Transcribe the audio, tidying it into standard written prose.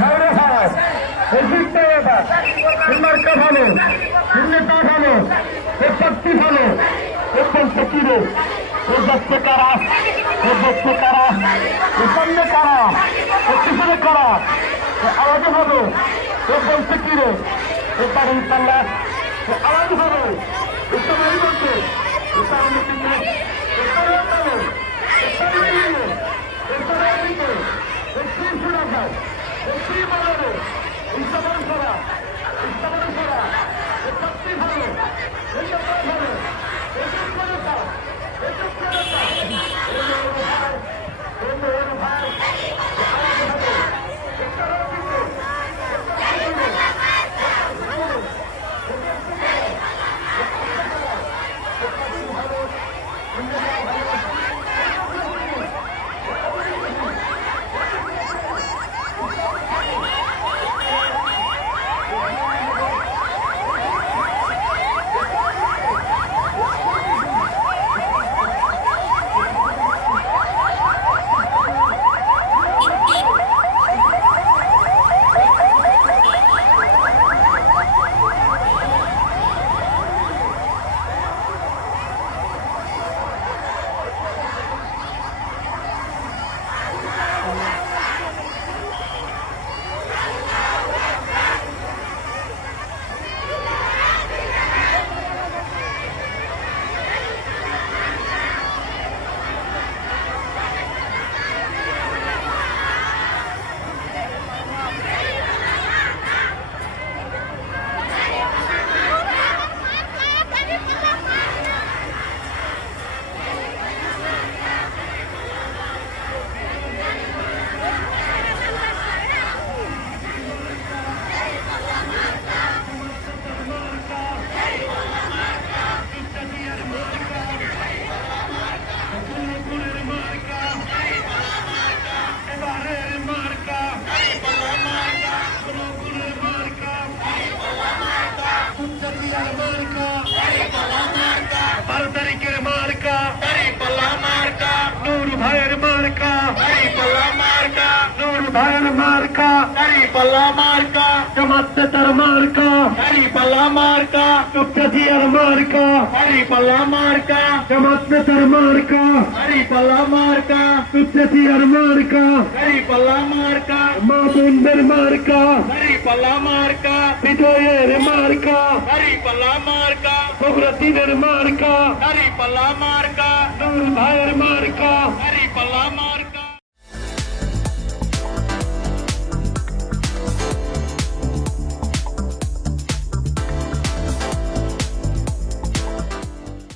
হাওড়ে হাওড় জিততে এবার মার্কা ভালো নেতা ভালো শক্তি ভালো এবং ফকিরে ও যাচ্ছে কারা ও দেখছে কারা ও সামনে কারা ও পিছনে কারা আওয়াজ হবে ও বলছে কিরে ও তার ইনশাল্লাহ আওয়াজ হবে ও সবাই বলছে ও তার মিটিংয়ে ও সবাই বলে ও সবাই মিলে ও সবাই মিলে ও কি শোনা যায় ও কি বলে ও সবাই করা ও সবাই করা ও শক্তি ভালো ও সবাই ভালো ও সব করে দাও ও সব করে দাও ও ভাই আওয়াজ হবে ও সবাই মিলে Jamatte tar marka, Hari palla marka, Chupchadiyar marka, Hari palla marka, Jamatte tar marka, Hari palla marka, Chupchadiyar marka, Hari palla marka, Mabundir marka, Hari palla marka, Bijoyer marka, Hari palla marka, Bogratider marka, Hari palla marka, Nur bhaiyer marka, Hari palla marka.